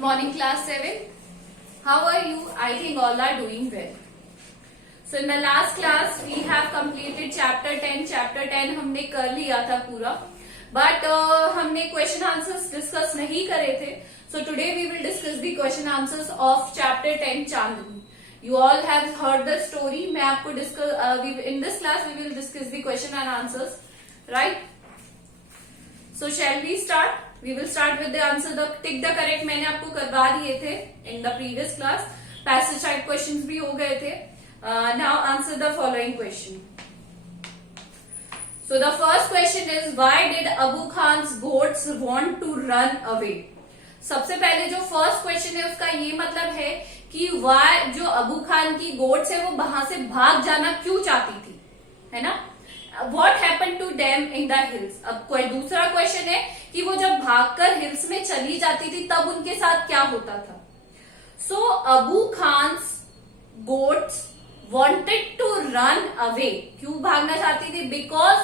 Good morning, class 7. How are you? I think all are doing well. So in the last class we have completed chapter 10. Chapter 10 हमने कर लिया था पूरा, but हमने question answers discuss नहीं करे थे. So today we will discuss the question answers of chapter 10 Chandni. You all have heard the story. मैं आपको discuss in this class we will discuss the question and answers, right? So shall we start? We will start with the answer. The tick the correct मैंने आपको करवा दिए थे in the previous class. Passage type questions भी हो गए थे. Now answer the following question. So the first question is, why did Abu Khan's goats want to run away? सबसे पहले जो फर्स्ट क्वेश्चन है उसका ये मतलब है कि why जो अबू खान की गोट्स है वो वहां से भाग जाना क्यों चाहती थी, है ना? What happened to them in the hills? अब कोई दूसरा क्वेश्चन है कि वो जब भागकर हिल्स में चली जाती थी तब उनके साथ क्या होता था. So Abu Khan's goats wanted to run away. क्यों भागना चाहती थी? Because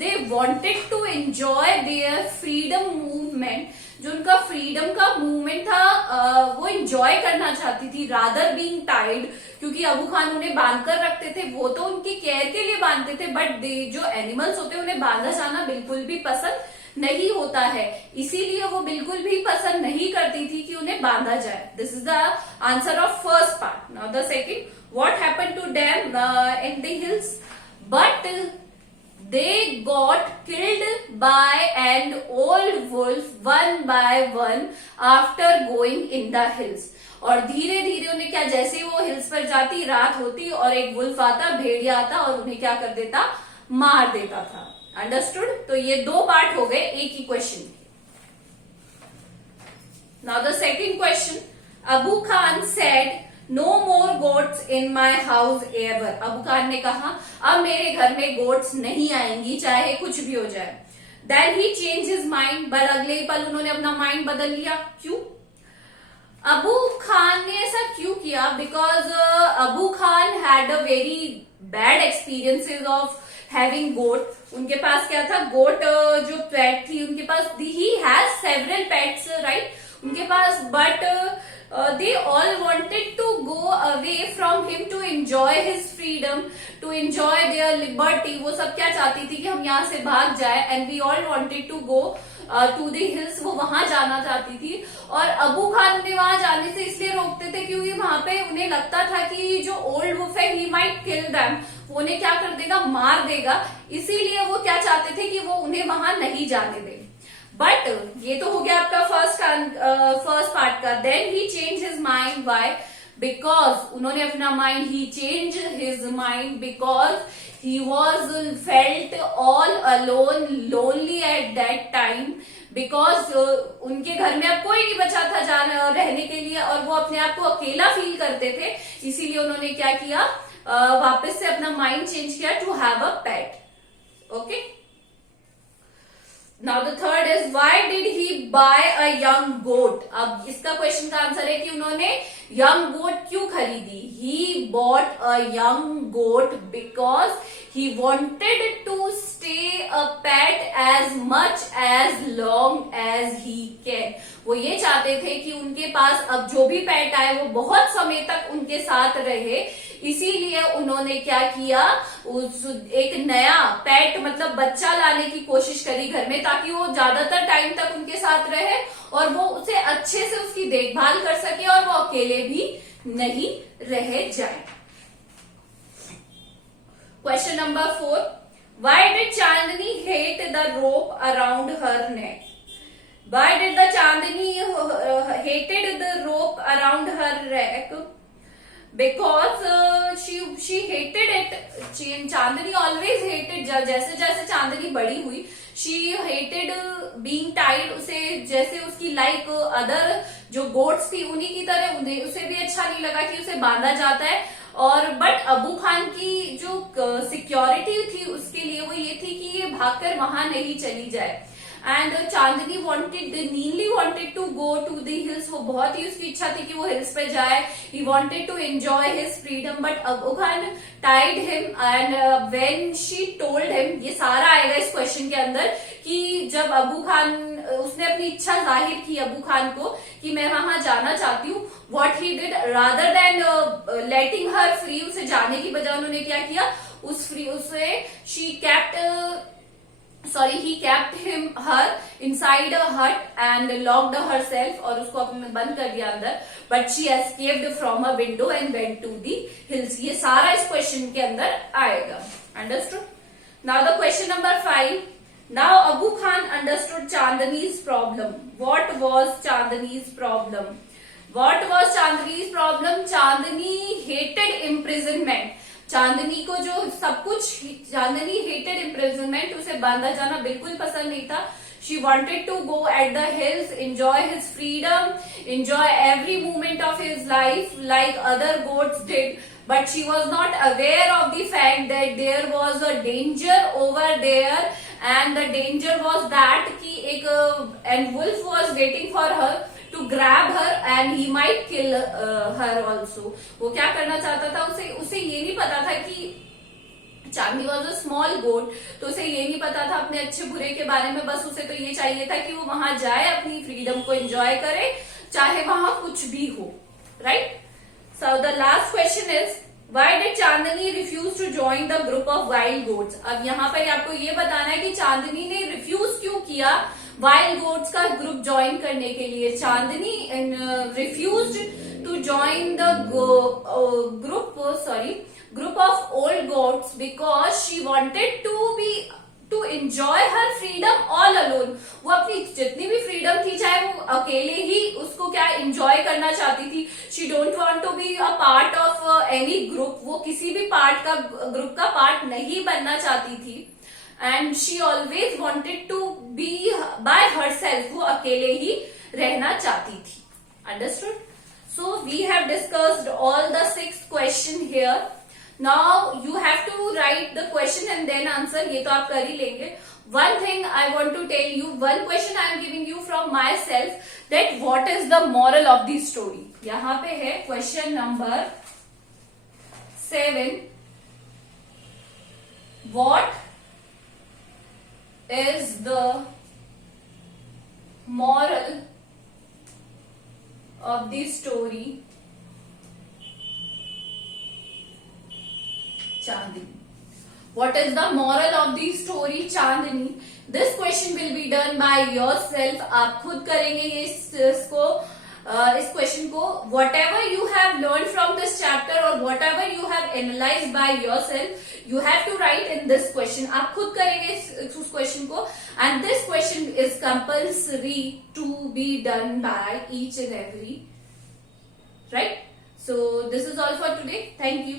they wanted to enjoy their freedom movement. जो उनका फ्रीडम का मूवमेंट था वो एंजॉय करना चाहती थी रादर बीइंग टाइड. क्योंकि अबू खान उन्हें बांध कर रखते थे, वो तो उनकी केयर के लिए बांधते थे, बट जो एनिमल्स होते हैं उन्हें बांधा जाना बिल्कुल भी पसंद नहीं होता है, इसीलिए वो बिल्कुल भी पसंद नहीं करती थी कि उन्हें बांधा जाए. This is the answer of first part. Now the second, what happened to them in the hills? But they got killed by an old wolf one by one after going in the hills. और धीरे धीरे उन्हें क्या, जैसे ही वो hills पर जाती, रात होती और एक वुल्फ आता, भेड़िया आता और उन्हें क्या कर देता, मार देता था. अंडरस्टूड? तो ये दो पार्ट हो गए एक ही क्वेश्चन के. Now the second question, Abu Khan said no more goats in my house ever. Abu Khan ने कहा अब मेरे घर में गोट्स नहीं आएंगी चाहे कुछ भी हो जाए. Then he change his mind, पर अगले ही पल उन्होंने अपना माइंड बदल लिया. क्यों? अबू खान ने ऐसा क्यों किया? Because Abu Khan had a very bad experiences of having goat. उनके पास क्या था, गोट जो पेट थी उनके पास, he has several pets, right, उनके पास, but they all wanted to go away from him to enjoy his freedom, to enjoy their liberty. वो सब क्या चाहती थी कि हम यहाँ से भाग जाए, and we all wanted to go to the hills. वो वहां जाना चाहती थी और अबू खान ने वहां जाने से इसलिए रोकते थे क्योंकि वहां पे उन्हें लगता था कि जो ओल्ड वुल्फ है he might kill them, वो उन्हें क्या कर देगा, मार देगा. इसीलिए वो क्या चाहते थे कि वो उन्हें वहां नहीं जाने दे. बट ये तो हो गया आपका फर्स्ट पार्ट का. Then he change his mind. Why? Because उन्होंने अपना mind, he change his mind because he was felt all alone, lonely at that time. Because उनके घर में अब कोई नहीं बचा था रहने के लिए और वो अपने आप को अकेला फील करते थे. इसीलिए उन्होंने क्या किया, वापस से अपना माइंड चेंज किया to have a pet. Okay. Now the third is, why did he buy a young goat? अब इसका क्वेश्चन का आंसर है कि उन्होंने young goat क्यों खरीदी. He bought a young goat because he wanted to stay a pet as much as long as he can. वो ये चाहते थे कि उनके पास अब जो भी पेट आए वो बहुत समय तक उनके साथ रहे. इसीलिए उन्होंने क्या किया, एक नया पेट मतलब बच्चा लाने की कोशिश करी घर में, ताकि वो ज्यादातर टाइम तक उनके साथ रहे और वो उसे अच्छे से उसकी देखभाल कर सके और वो अकेले भी नहीं रह जाए. Question number 4, why did Chandni hate the rope around her neck? Why did the Chandni hated the rope around her neck? Because she hated it. Chandni always hated. जैसे जैसे चांदनी बड़ी हुई, she hated being tied. उसे जैसे उसकी like other जो goats थी उन्हीं की तरह उसे भी अच्छा नहीं लगा कि उसे बांधा जाता है. और बट अबू खान की जो सिक्योरिटी थी उसके लिए वो ये थी कि ये भागकर वहां नहीं चली जाए. And Chandni keenly wanted to go to the hills. वो बहुत ही उसकी इच्छा थी कि वो हिल्स पे जाए. He wanted to enjoy his freedom, but Abu Khan tied him. And when she told him, ये सारा आएगा इस क्वेश्चन के अंदर, कि कि जब अबू खान, उसने अपनी इच्छा जाहिर की अबू खान को कि मैं वहां जाना चाहती हूँ, what he did rather than letting her free, उसे जाने की बजाय उन्होंने क्या किया, उसे he kept her inside a hut and locked herself, और उसको अपने में बंद कर दिया अंदर, but she escaped from a window and went to the hills. ये सारा इस क्वेश्चन के अंदर आएगा. Understood? Now the question number 5. Now Abu Khan understood Chandani's problem. What was Chandani's problem? What was Chandani's problem? Chandani hated imprisonment. चांदनी को जो सब कुछ, चांदनी हेटेड इम्प्रिजनमेंट, उसे बांधा जाना बिल्कुल पसंद नहीं था. She wanted to go at the hills, enjoy his freedom, enjoy every movement of his life like other goats did, but she was not aware of the fact that there was a danger over there, and the danger was that कि एक and wolf was waiting for her to grab her and he might kill her also. वो क्या करना चाहता था, उसे ये नहीं पता था कि चांदनी वॉज अ स्मॉल गोट, तो उसे ये नहीं पता था अपने अच्छे बुरे के बारे में. बस उसे तो ये चाहिए था कि वो वहां जाए, अपनी फ्रीडम को एंजॉय करे, चाहे वहां कुछ भी हो. Right. So the last question is, Why did Chandni refuse to join the group of wild goats? अब यहाँ पर आपको ये बताना है कि चांदनी ने रिफ्यूज क्यों किया वाइल्ड गोट्स का ग्रुप ज्वाइन करने के लिए. Chandni refused to join the group of old goats because she wanted to enjoy her freedom all alone. वो अपनी जितनी भी फ्रीडम थी, चाहे वो अकेले ही उसको क्या एंजॉय करना चाहती थी. She don't want to be a part of any group. वो किसी भी ग्रुप का पार्ट नहीं बनना चाहती थी. And she always wanted to be by herself. वो अकेले ही रहना चाहती थी. Understood? So we have discussed all the 6 question here. Now you have to write the question and then answer. ये तो आप कर ही लेंगे. One thing I want to tell you, one question I am giving you from myself, that what is the moral of the story. यहाँ पे है question number 7. What is the moral of the story Chandani? What is the moral of the story Chandani? This question will be done by yourself. आप खुद करेंगे इस question को. Whatever you have learned from this chapter or whatever you have analyzed by yourself, you have to write in this question. आप खुद करेंगे उस question को, and this question is compulsory to be done by each and every. Right? So this is all for today. Thank you.